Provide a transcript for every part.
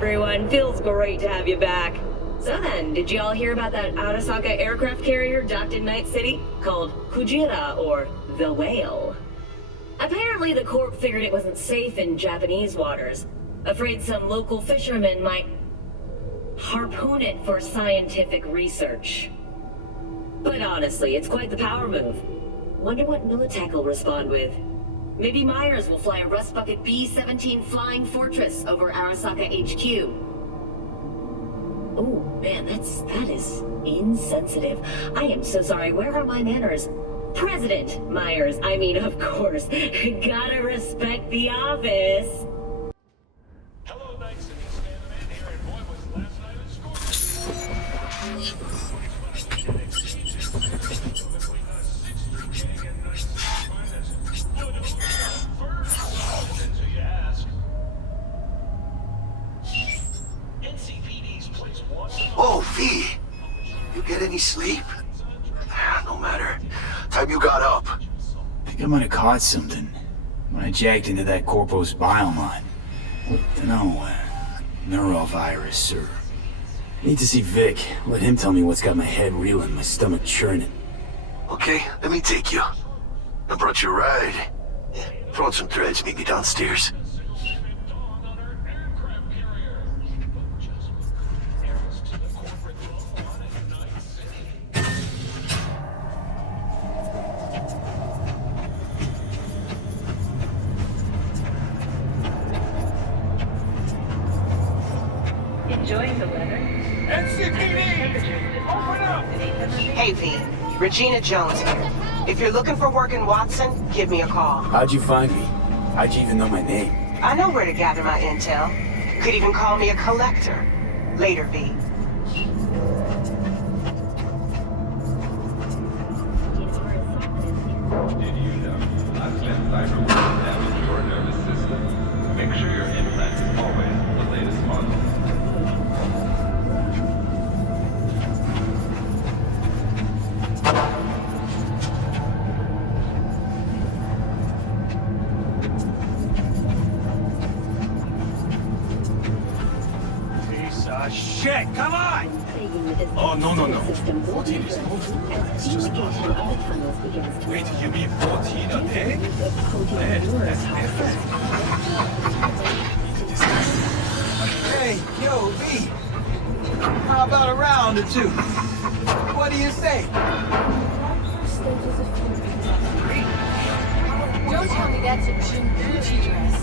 everyone. Feels great to have you back. So then, did y'all hear about that Arasaka aircraft carrier docked in Night City? Called Kujira, or the Whale. Apparently the Corp figured it wasn't safe in Japanese waters. Afraid some local fishermen might harpoon it for scientific research. But honestly, it's quite the power move. Wonder what Militech will respond with. Maybe Myers will fly a Rust Bucket B-17 Flying Fortress over Arasaka HQ. Oh man, that is insensitive. I am so sorry. Where are my manners? President Myers, I mean, of course. Gotta respect the office. Hello, Night City. Stand here, and boy, was last night a score. Oh, V! You get any sleep? No matter. Time you got up. I think I might have caught something when I jacked into that Corpo's biomine. Dunno, neurovirus or... Need to see Vic. Let him tell me what's got my head reeling, my stomach churning. Okay, let me take you. I brought you a ride. Throw on some threads, meet me downstairs. Enjoying the weather? NCPD! Open up! Hey V, Regina Jones here. If you're looking for work in Watson, give me a call. How'd you find me? How'd you even know my name? I know where to gather my intel. Could even call me a collector. Later, V. Did you know? Unspent cyber will damage your nervous system. Make sure your implant is always the latest model. Piece of shit! Come on! Oh, no. 14 is over. It's just not. Wait, you mean 14 a day? Man, that's different. Hey, yo, V. How about a round or two? What do you say? Don't tell me that's a Jim Gucci dress.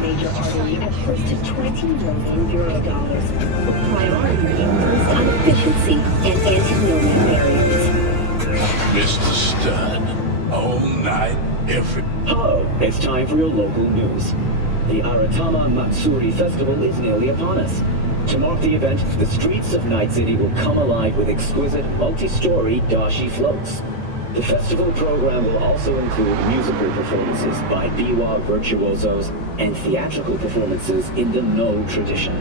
Major artery at first to $20 million euro. Priority is on efficiency and anti-milling barriers. Mr. Stern, all night, every... Hello, it's time for your local news. The Aratama Matsuri Festival is nearly upon us. To mark the event, the streets of Night City will come alive with exquisite, multi-story dashi floats. The festival program will also include musical performances by biwa virtuosos and theatrical performances in the No tradition.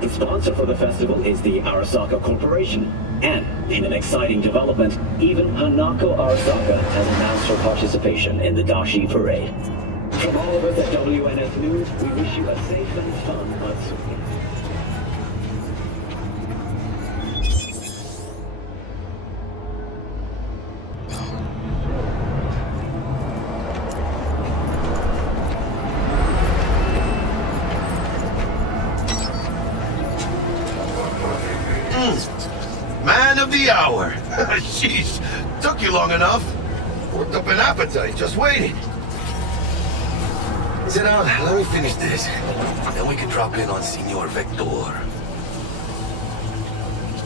The sponsor for the festival is the Arasaka Corporation, and in an exciting development, even Hanako Arasaka has announced her participation in the Dashi Parade. From all of us at WNS News, we wish you a safe and fun Matsuri. Man of the hour. Sheesh, took you long enough. Worked up an appetite, just waiting. Sit down, let me finish this. Then we can drop in on Senor Vector.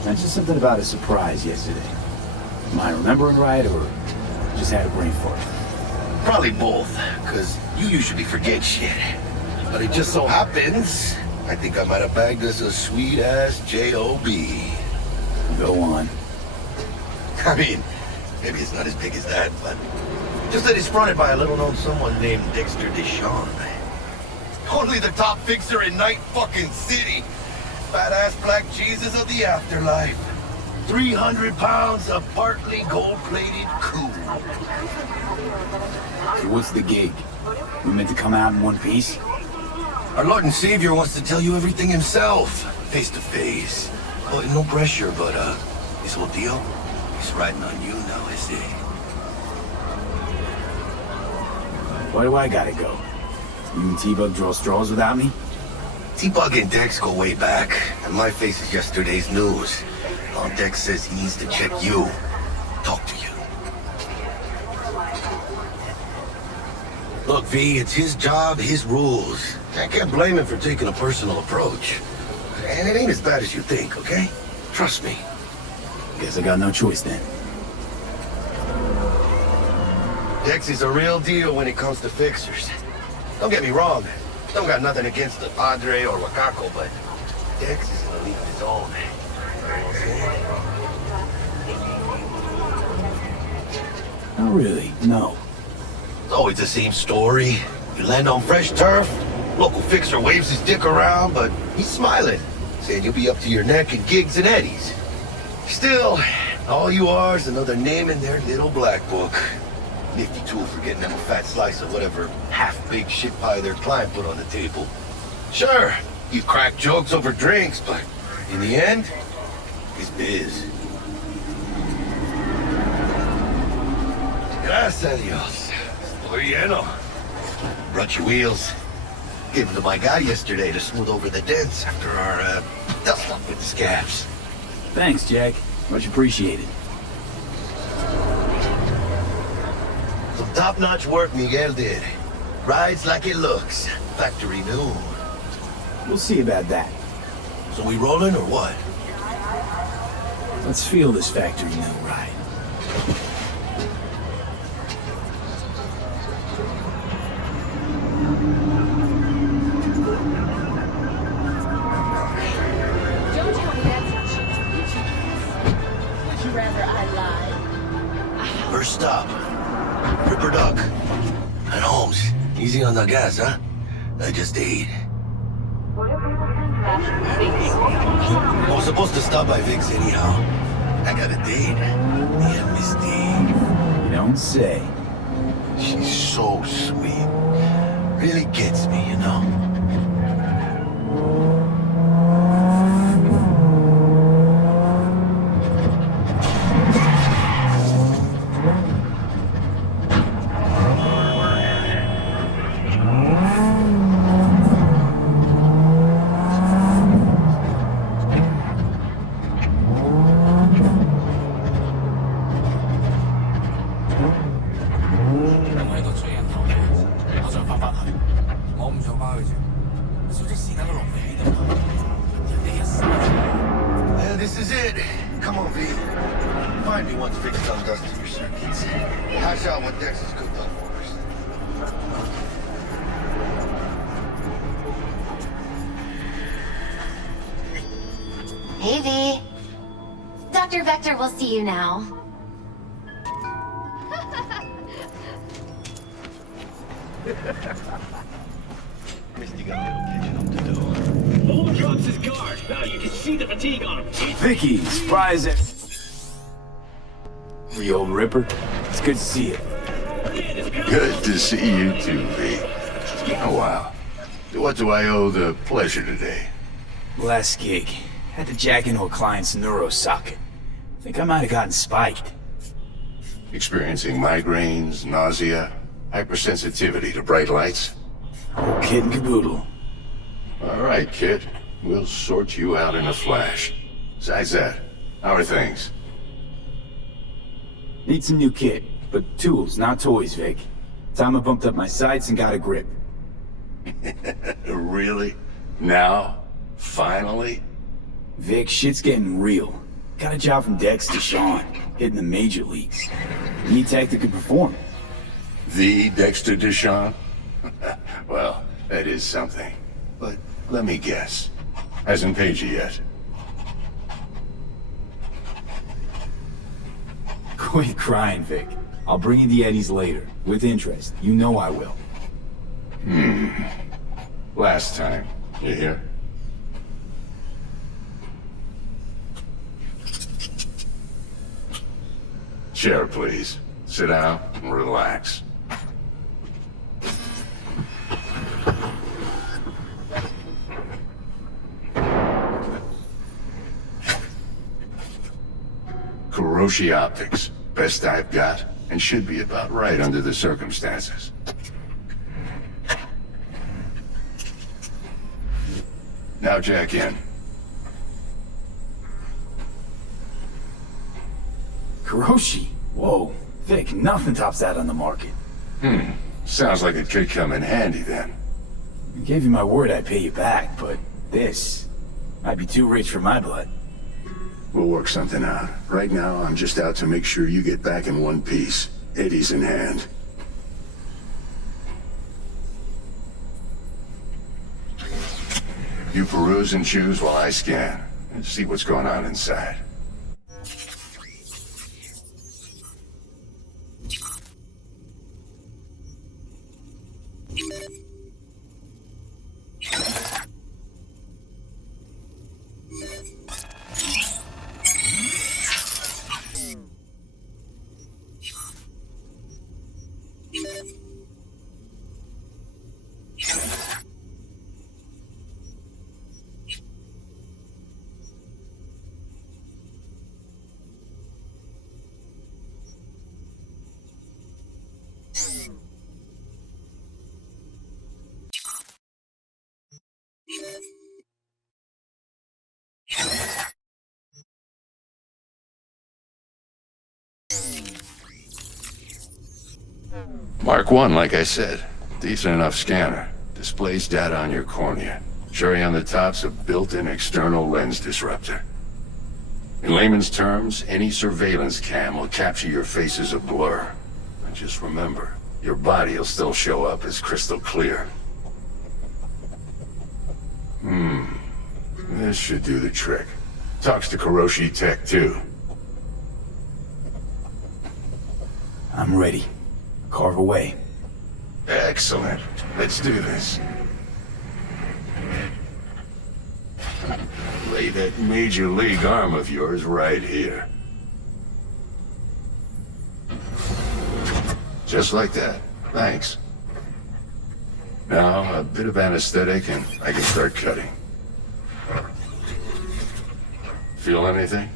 Mentioned something about a surprise yesterday. Am I remembering right, or just had a brain fart? Probably both, because you usually forget shit. But it just so happens, I think I might have bagged us a sweet-ass J.O.B. Go on. I mean, maybe it's not as big as that, but just that it's fronted by a little-known someone named Dex DeShawn. Only the top fixer in Night fucking City. Fat-ass black Jesus of the afterlife. 300 pounds of partly gold-plated cool. So what's the gig? We meant to come out in one piece? Our Lord and Savior wants to tell you everything himself, face to face. Oh, no pressure, but this whole deal, he's riding on you now, I say. Why do I gotta go? You and T-Bug draw straws without me? T-Bug and Dex go way back, and my face is yesterday's news. All Dex says he needs to check you, talk to you. Look, V, it's his job, his rules. I can't blame him for taking a personal approach. And it ain't as bad as you think, okay? Trust me. Guess I got no choice then. Dex is a real deal when it comes to fixers. Don't get me wrong. Don't got nothing against the Padre or Wakako, but Dex is in a league of his own. You know what I'm saying? Not really, no. It's always the same story. You land on fresh turf, local fixer waves his dick around, but he's smiling, saying you'll be up to your neck in gigs and eddies. Still, all you are is another name in their little black book. Nifty tool for getting them a fat slice of whatever half-baked shit pie their client put on the table. Sure, you crack jokes over drinks, but in the end, it's biz. Gracias a Dios. Estoy lleno. Brought your wheels. Gave them to my guy yesterday to smooth over the dents after our dust-up with the scabs. Thanks, Jack. Much appreciated. Some top-notch work Miguel did. Rides like it looks. Factory new. We'll see about that. So we rolling or what? Let's feel this factory new ride. Don't tell me that's a cheap dress. Would you rather I lied? First stop. Ripper Duck. And Holmes. Easy on the gas, huh? I just ate. I was supposed to stop by Vic's anyhow. I got a date. Yeah, Misty. You don't say. She's so sweet. Really gets me, you know? Yeah, this is it. Come on, V. Find me once Vic's done dusting your circuits. Hash out what Dex is cooked up for us. Hey, V. Dr. Vector will see you now. Misty got a little catching up to do. Bull drops his guard. Now you can see the fatigue on him. Vicky, surprise it. The old Ripper. It's good to see you. Good to see you too, V. Oh, wow. What do I owe the pleasure today? Last gig. Had to jack into a client's neuro socket. Think I might have gotten spiked. Experiencing migraines, nausea, hypersensitivity to bright lights? Oh, kid and caboodle. All right, kid. We'll sort you out in a flash. Besides that, how are things? Need some new kit, but tools, not toys, Vic. Time I bumped up my sights and got a grip. Really? Now? Finally? Vic, shit's getting real. Got a job from Dex DeShawn, hitting the major leagues. Need tech that could perform. The Dexter DeShawn? Well, that is something. But let me guess. Hasn't paid you yet. Quit crying, Vic. I'll bring you the eddies later, with interest. You know I will. Last time. You hear? Chair, please. Sit down and relax. Kuroshi Optics. Best I've got, and should be about right under the circumstances. Now jack in. Kuroshi? Whoa. Vic, nothing tops that on the market. Sounds like it could come in handy then. I gave you my word I'd pay you back, but this might be too rich for my blood. We'll work something out. Right now, I'm just out to make sure you get back in one piece. Eddie's in hand. You peruse and choose while I scan. And see what's going on inside. Mark 1, like I said. Decent enough scanner. Displays data on your cornea. Cherry on the top's a built-in external lens disruptor. In layman's terms, any surveillance cam will capture your face as a blur. And just remember, your body will still show up as crystal clear. This should do the trick. Talks to Kuroshi Tech, too. I'm ready. Carve away. Excellent. Let's do this. Lay that major league arm of yours right here. Just like that. Thanks. Now, a bit of anesthetic and I can start cutting. Feel anything?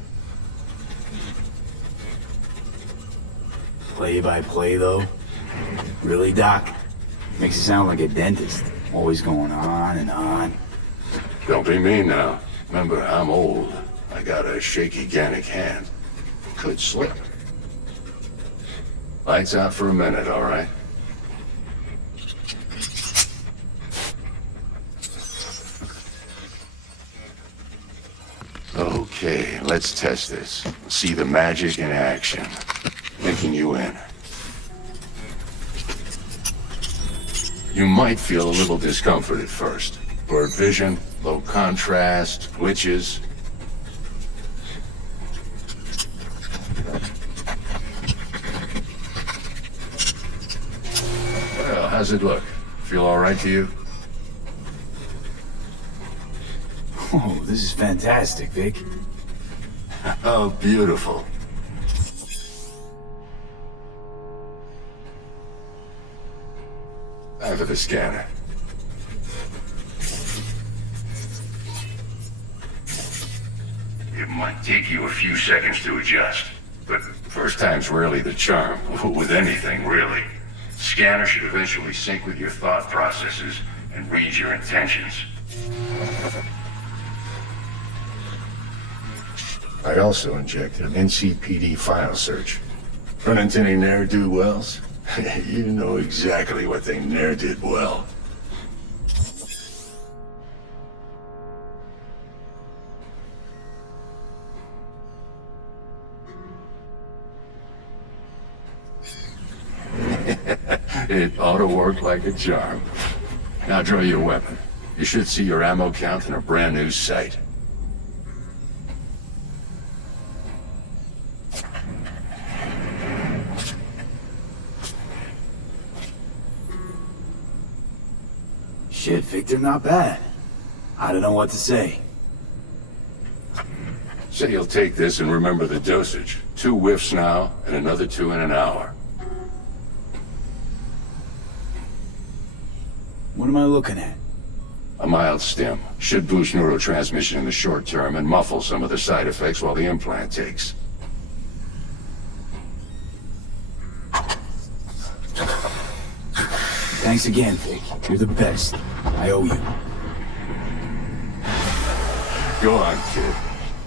Play by play, though? Really, Doc? Makes you sound like a dentist. Always going on and on. Don't be mean now. Remember, I'm old. I got a shaky Gannic hand. Could slip. Lights out for a minute, all right? Okay, let's test this. See the magic in action. Linking you in. You might feel a little discomfort at first. Blurred vision, low contrast, glitches. Well, how's it look? Feel all right to you? Oh, this is fantastic, Vic. Oh, beautiful. Back to the scanner. It might take you a few seconds to adjust, but first time's rarely the charm, with anything, really. Scanner should eventually sync with your thought processes and read your intentions. I also injected an NCPD file search. Run into any ne'er-do-wells? You know exactly what they ne'er did well. It ought to work like a charm. Now draw your weapon. You should see your ammo count in a brand new sight. Shit, Victor, not bad. I don't know what to say. Say you'll take this and remember the dosage. 2 whiffs now, and another 2 in an hour. What am I looking at? A mild stim. Should boost neurotransmission in the short term and muffle some of the side effects while the implant takes. Thanks again, Vic. You're the best. I owe you. Go on, kid.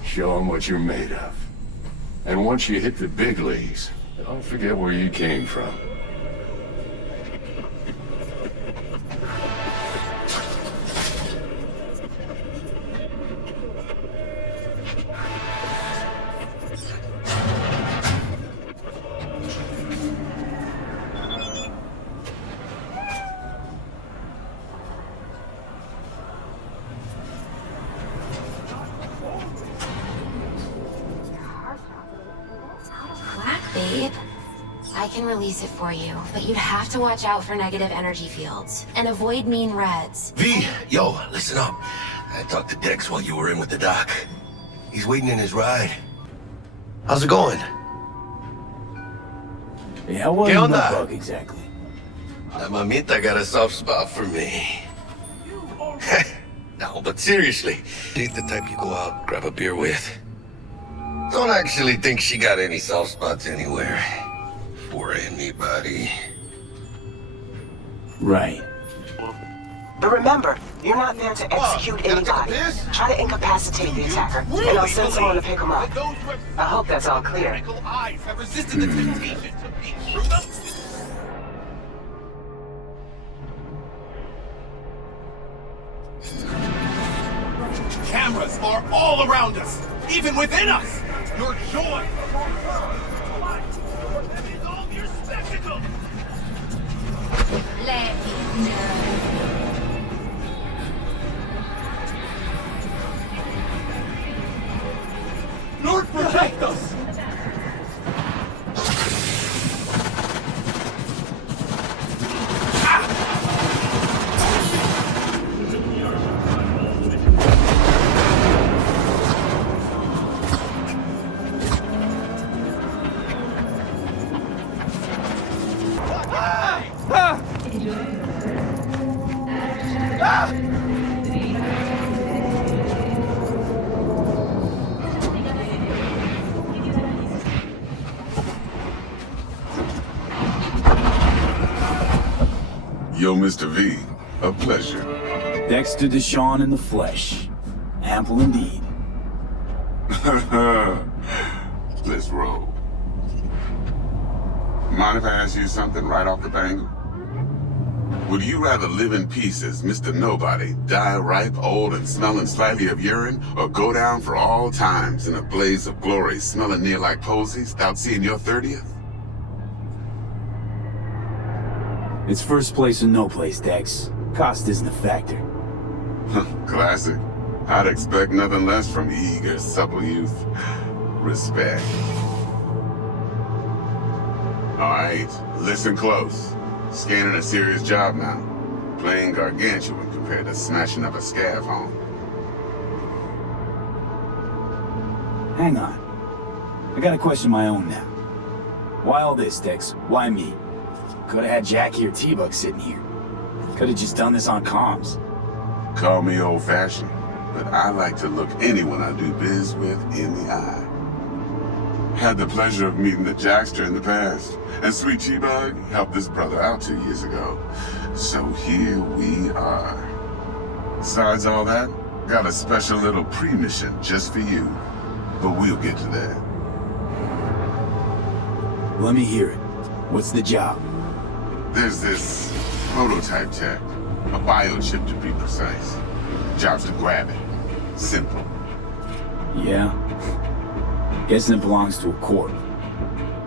Show them what you're made of. And once you hit the big leagues, don't forget where you came from. Babe, I can release it for you, but you'd have to watch out for negative energy fields and avoid mean reds. V, yo, listen up. I talked to Dex while you were in with the doc. He's waiting in his ride. How's it going? Yeah, what ¿Qué the onda? bug exactly? La mamita got a soft spot for me. No, but seriously, she's the type you go out, grab a beer with. Don't actually think she got any soft spots anywhere. For anybody. Right. But remember, you're not there to execute anybody. Try to incapacitate the attacker, and I'll send someone to pick him up. I hope that's all clear. Eyes have resisted the temptation to be through them. Cameras are all around us, even within us. Your joy. That is all your spectacle. Let me know. Lord, protect us. Yo, Mr. V, a pleasure. Dex DeShawn in the flesh. Ample indeed. Let's roll. Mind if I ask you something right off the bangle? Would you rather live in peace as Mr. Nobody, die ripe, old, and smelling slightly of urine, or go down for all times in a blaze of glory, smelling near like posies, without seeing your 30th? It's first place or no place, Dex. Cost isn't a factor. Classic. I'd expect nothing less from eager, supple youth. Respect. Alright, listen close. Scanning a serious job now. Playing gargantuan compared to smashing up a scav home. Hang on. I got a question of my own now. Why all this, Dex? Why me? Could've had Jackie or T-Bug sitting here. Could've just done this on comms. Call me old-fashioned, but I like to look anyone I do biz with in the eye. Had the pleasure of meeting the Jackster in the past, and Sweet T-Bug helped this brother out 2 years ago. So here we are. Besides all that, got a special little pre-mission just for you. But we'll get to that. Let me hear it. What's the job? There's this prototype tech, a biochip to be precise. Job's to grab it. Simple. Yeah? Guessing it belongs to a corp.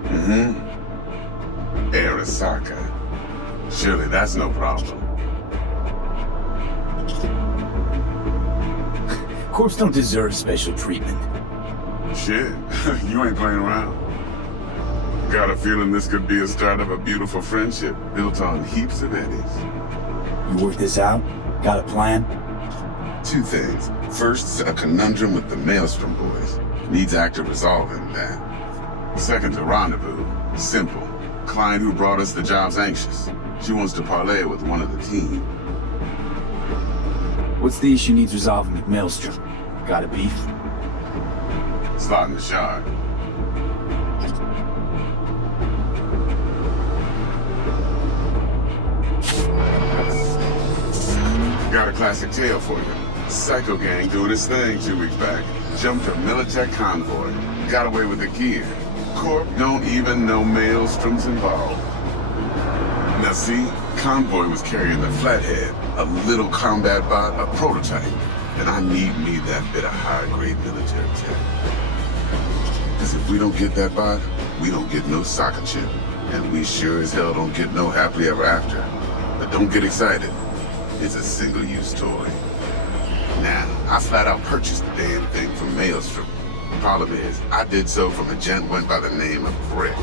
Mm-hmm. Arasaka. Surely that's no problem. Corps don't deserve special treatment. Shit, you ain't playing around. Got a feeling this could be a start of a beautiful friendship built on heaps of eddies. You work this out? Got a plan? two things. First, a conundrum with the Maelstrom boys. Needs active resolving that. Second, a rendezvous. Simple. Client who brought us the job's anxious. She wants to parlay with one of the team. What's the issue needs resolving with Maelstrom? Got a beef? Slot in the shard. Got a classic tale for you. Psycho gang doing its thing 2 weeks back. Jumped a Militech convoy. Got away with the gear. Corp don't even know Maelstrom's involved. Now see, convoy was carrying the Flathead, a little combat bot, a prototype. And I need me that bit of high-grade military tech. Because if we don't get that bot, we don't get no soccer chip. And we sure as hell don't get no happily ever after. But don't get excited. It's a single-use toy. Now, I flat out purchased the damn thing from Maelstrom. Problem is, I did so from a gent went by the name of Brick.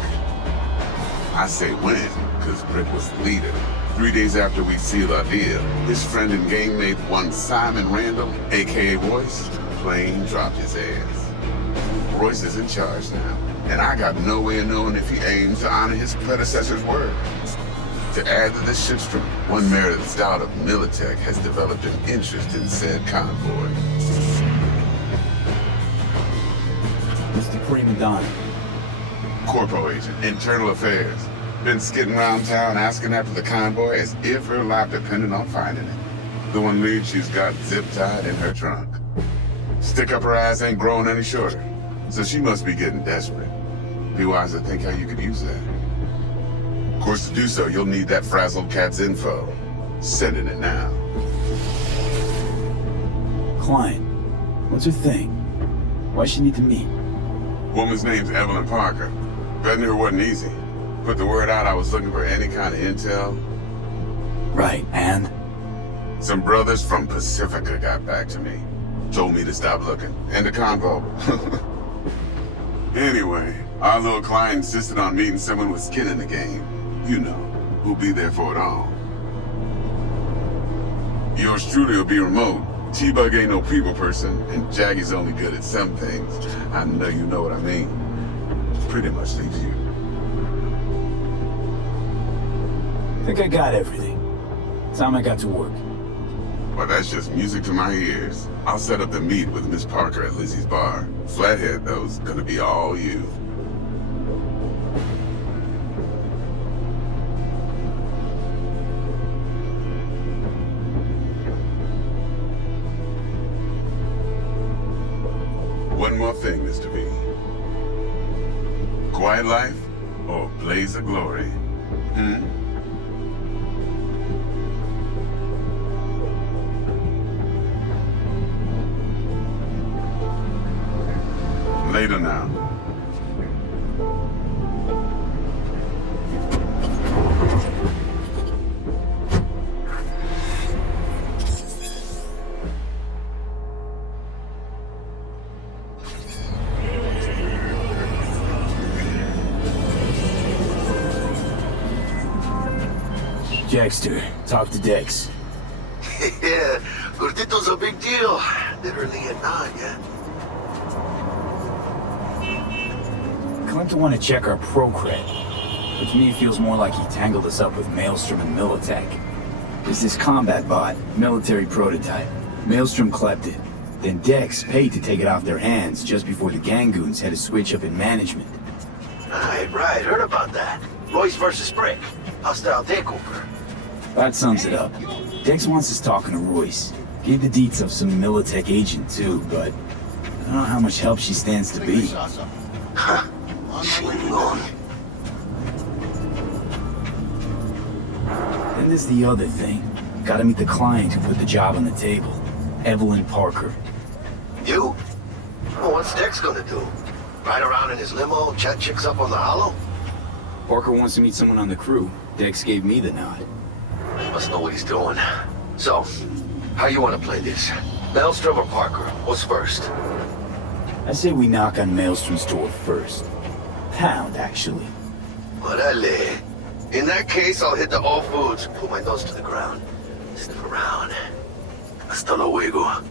I say when, because Brick was the leader. 3 days after we sealed our deal, his friend and gangmate, one Simon Randall, aka Royce, plain dropped his ass. Royce is in charge now, and I got no way of knowing if he aims to honor his predecessor's word. To add to this shitstorm, one Meredith Stout of Militech has developed an interest in said convoy. Mr. Prima Donna. Corpo agent, internal affairs. Been skidding around town asking after the convoy as if her life depended on finding it. The one lead she's got zip-tied in her trunk. Stick up her ass ain't growing any shorter, so she must be getting desperate. Be wise to think how you could use that. Of course, to do so, you'll need that frazzled cat's info. Sending it now. Client. What's her thing? Why she need to meet? Woman's name's Evelyn Parker. Betting her wasn't easy. Put the word out I was looking for any kind of intel. Right, and? Some brothers from Pacifica got back to me. Told me to stop looking. End of convo. Anyway, our little client insisted on meeting someone with skin in the game. You know, who'll be there for it all. Yours truly will be remote. T-Bug ain't no people person, and Jaggy's only good at some things. I know you know what I mean. Pretty much leaves you. I think I got everything. Time I got to work. Well, that's just music to my ears. I'll set up the meet with Miss Parker at Lizzie's bar. Flathead, though's gonna be all you. One more thing, Mr. V. Quiet life or blaze of glory? Later now. Jackster, talk to Dex. Yeah, Gordito's a big deal. Literally and not, yeah. Claimed to want to check our pro-cred, but to me it feels more like he tangled us up with Maelstrom and Militech. There's this combat bot, military prototype. Maelstrom clept it. Then Dex paid to take it off their hands just before the Gangoons had a switch up in management. Right, heard about that. Royce versus Brick. Hostile takeover. That sums it up. Dex wants us talking to Royce. Gave the deets of some Militech agent too, but I don't know how much help she stands to be. Huh. Then there's the other thing. Gotta meet the client who put the job on the table. Evelyn Parker. You? Well, what's Dex gonna do? Ride around in his limo, chat chicks up on the hollow? Parker wants to meet someone on the crew. Dex gave me the nod. He must know what he's doing. So, how you want to play this? Maelstrom or Parker? What's first? I say we knock on Maelstrom's door first. Pound, actually. Orale. In that case, I'll hit the All Foods and put my nose to the ground. Sniff around. Hasta luego.